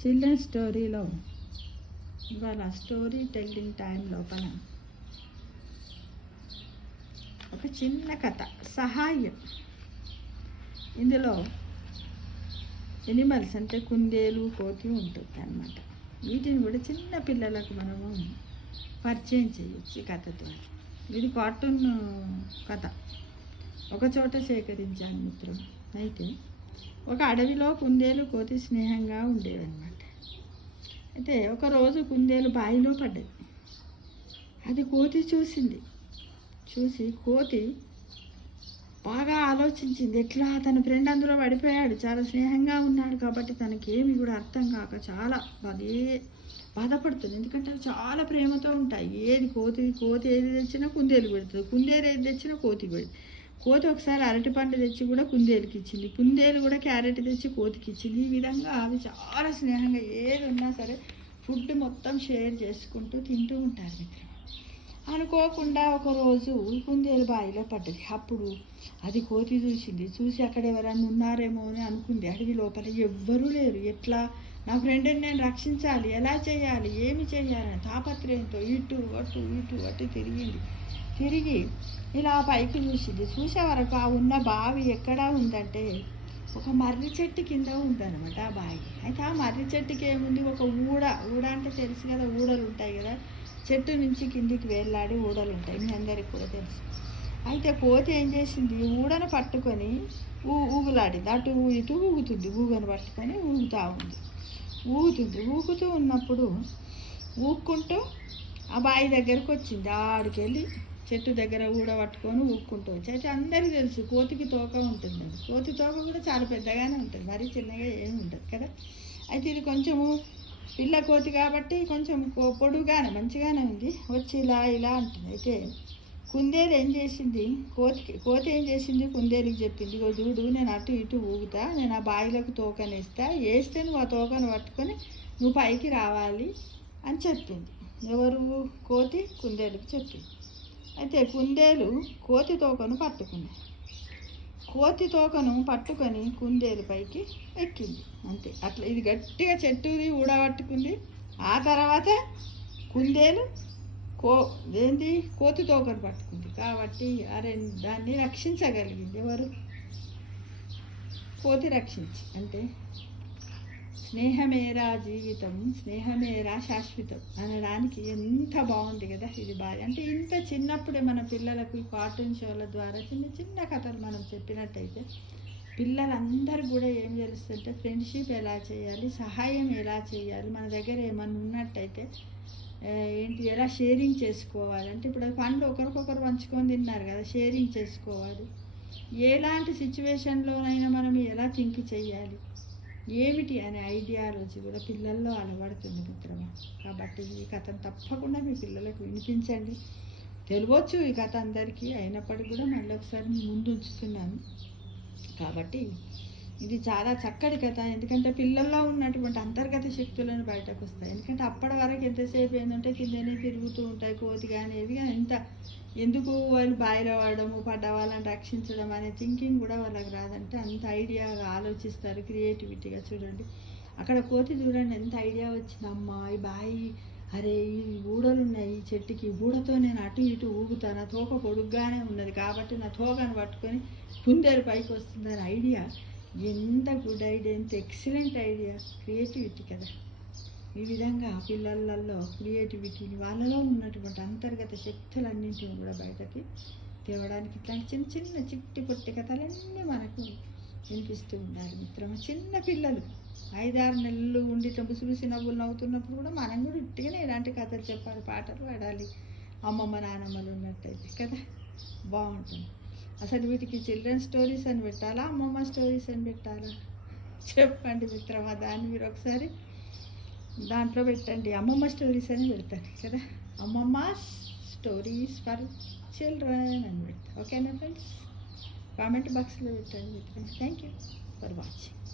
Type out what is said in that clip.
Children స్టోరీలో ఇవాళ story telling time లోపల ఒక చిన్న కథ సహాయం. ఇందులో ఎనిమల్స్ అంటే కుందేలు, కోతి ఉంటుంది అన్నమాట. వీటిని కూడా చిన్న పిల్లలకు మనము పరిచయం చేయొచ్చు ఈ కథ ద్వారా. ఇది కార్టూన్ కథ. ఒక చోట సేకరించాను మిత్రులు. అయితే ఒక అడవిలో కుందేలు, కోతి స్నేహంగా ఉండేవన్నమాట. అయితే ఒకరోజు కుందేలు బావిలో పడ్డది. అది కోతి చూసింది. చూసి కోతి బాగా ఆలోచించింది. ఎట్లా తన ఫ్రెండ్ అందులో పడిపోయాడు, చాలా స్నేహంగా ఉన్నాడు కాబట్టి తనకి ఏమి కూడా అర్థం కాక చాలా బాధపడుతుంది. ఎందుకంటే అవి చాలా ప్రేమతో ఉంటాయి. కోతి ఏది తెచ్చినా కుందేలు పెడుతుంది, కుందేలు ఏది తెచ్చినా కోతి పెడుతుంది. కోతి ఒకసారి అరటిపండు తెచ్చి కూడా కుందేలుకి ఇచ్చింది, కుందేలు కూడా క్యారెట్ తెచ్చి కోతికి ఇచ్చింది. ఈ విధంగా అవి చాలా స్నేహంగా ఏది ఉన్నా సరే ఫుడ్ మొత్తం షేర్ చేసుకుంటూ తింటూ ఉంటారు మిత్రులు. అనుకోకుండా ఒకరోజు కుందేలు బావిలో పడ్డది. అప్పుడు అది కోతి చూసింది. చూసి అక్కడ ఎవరన్నా ఉన్నారేమో అని అనుకుంది. అడవి లోపల ఎవ్వరూ లేరు. ఎట్లా నా ఫ్రెండ్ని నేను రక్షించాలి, ఎలా చేయాలి, ఏమి చేయాలని తాపత్రయంతో ఇటు అటు తిరిగి ఇలా పైకి చూసింది. చూసే వరకు ఆ ఉన్న బావి ఎక్కడా ఉందంటే ఒక మర్రి చెట్టు కింద ఉందన్నమాట ఆ బావి. అయితే ఆ మర్రి చెట్టుకి ఏముంది, ఒక ఊడ అంటే తెలుసు కదా, ఊడలు ఉంటాయి కదా, చెట్టు నుంచి కిందికి వేలాడి ఊడలు ఉంటాయి, మీ అందరికి కూడా తెలుసు. అయితే కోతి ఏం చేసింది, ఊడను పట్టుకొని ఊగులాడింది. అటు ఇటు ఊగుతుంది. ఊగను పట్టుకొని ఊగుతూ ఉన్నప్పుడు ఊక్కుంటూ ఆ బావి దగ్గరకు వచ్చింది. ఆడికి వెళ్ళి చెట్టు దగ్గర ఊడ పట్టుకొని ఊక్కుంటూ వచ్చి. అయితే అందరికీ తెలుసు కోతికి తోక ఉంటుందని. కోతి తోక కూడా చాలా పెద్దగానే ఉంటుంది, మరీ చిన్నగా ఏమి ఉంటుంది కదా. అయితే ఇది కొంచెము పిల్ల కోతి కాబట్టి కొంచెం పొడుగానే మంచిగానే ఉంది. వచ్చి ఇలా అంటుంది. అయితే కుందేలు ఏం చేసింది, కోతి ఏం చేసింది, కుందేలుకి చెప్పింది, ఇగో చూడు, నేను అటు ఇటు ఊగుతా, నేను ఆ బావిలోకి తోకనేస్తా, వేస్తే నువ్వు ఆ తోకను పట్టుకొని నువ్వు పైకి రావాలి అని చెప్పింది. ఎవరు, కోతి కుందేలుకి చెప్పింది. అయితే కుందేలు కోతి తోకను పట్టుకొని కుందేలు పైకి ఎక్కింది. అంతే. అట్లా ఇది గట్టిగా చెట్టుది ఊడబట్టుకుంది. ఆ తర్వాత కుందేలు కోతి తోకను పట్టుకుంది కాబట్టి దాన్ని రక్షించగలిగింది. ఎవరు, కోతి రక్షించి. అంటే స్నేహమేరా జీవితం, స్నేహమేరా శాశ్వతం అనడానికి ఎంత బాగుంది కదా ఇది. బాగా అంటే ఇంత చిన్నప్పుడే మన పిల్లలకు ఈ కార్టూన్ షోల ద్వారా చిన్న కథలు మనం చెప్పినట్టయితే పిల్లలందరూ కూడా ఏం తెలుస్తుంటే ఫ్రెండ్షిప్ ఎలా చేయాలి, సహాయం ఎలా చేయాలి, మన దగ్గర ఏమన్నా ఉన్నట్టయితే ఎలా షేరింగ్ చేసుకోవాలి. అంటే ఇప్పుడు పండ్లు ఒకరికొకరు పంచుకొని తిన్నారు కదా, షేరింగ్ చేసుకోవాలి. ఎలాంటి సిచ్యువేషన్లోనైనా మనం ఎలా థింక్ చేయాలి, ఏమిటి అనే ఐడియాలజీ కూడా పిల్లల్లో అలవడుతుంది మిత్రమా. కాబట్టి ఈ కథను తప్పకుండా మీ పిల్లలకు వినిపించండి. తెలియవచ్చు ఈ కథ అందరికీ, అయినప్పటికీ కూడా మళ్ళీ ఒకసారి ముందు ఉంచుతున్నాను. కాబట్టి ఇది చాలా చక్కటి కథ. ఎందుకంటే పిల్లల్లో ఉన్నటువంటి అంతర్గత శక్తులను బయటకు వస్తాయి. ఎందుకంటే అప్పటి వరకు ఎంతసేపు ఏంటంటే కిందనే తిరుగుతూ ఉంటాయి కోతి కానీ ఏవి కానీ, ఎందుకు వాళ్ళు బాయిలో పడము, పడ్డ వాళ్ళని రక్షించడం అనే థింకింగ్ కూడా వాళ్ళకి రాదంటే అంత ఐడియాగా ఆలోచిస్తారు, క్రియేటివిటీగా. చూడండి అక్కడ కోతి చూడండి ఎంత ఐడియా వచ్చింది. అమ్మా ఈ బాయి, అరే ఈ ఊడలు ఉన్నాయి ఈ చెట్టుకి, ఊడతో నేను అటు ఇటు ఊగుతాను, నా తోక పొడుగ్గానే ఉన్నది కాబట్టి నా తోకను పట్టుకొని కుందేలు పైకి వస్తుందని ఐడియా. ఎంత గుడ్ ఐడియా, ఎంత ఎక్సలెంట్ ఐడియా, క్రియేటివిటీ కదా. ఈ విధంగా పిల్లలలో క్రియేటివిటీని, వాళ్ళలో ఉన్నటువంటి అంతర్గత శక్తులన్నింటినీ కూడా బయటకి తేవడానికి ఇట్లాంటి చిన్న చిట్టి పొట్టి కథలన్నీ మనకు వినిపిస్తూ ఉండాలి మిత్రమా. చిన్న పిల్లలు 5-6 నెలలు ఉండి చూసి నవ్వులు నవ్వుతున్నప్పుడు కూడా మనం కూడా ఇట్టుగానే ఇలాంటి కథలు చెప్పాలి, పాటలు పాడాలి, అమ్మమ్మ నానమ్మలు ఉన్నట్టయితే కదా, బాగుంటుంది. అసలు వీటికి చిల్డ్రన్ స్టోరీస్ అని పెట్టాలా, అమ్మమ్మ స్టోరీస్ అని పెట్టాలా, చెప్పండి మిత్రమా. దాన్ని మీరు ఒకసారి దాంట్లో పెట్టండి, అమ్మమ్మ స్టోరీస్ అని పెడతాను కదా, అమ్మమ్మ స్టోరీస్ ఫర్ చిల్డ్రన్ అని పెడతాను. ఓకేనా ఫ్రెండ్స్, కామెంట్ బాక్స్లో పెట్టండి మిత్రమా. Thank you for watching.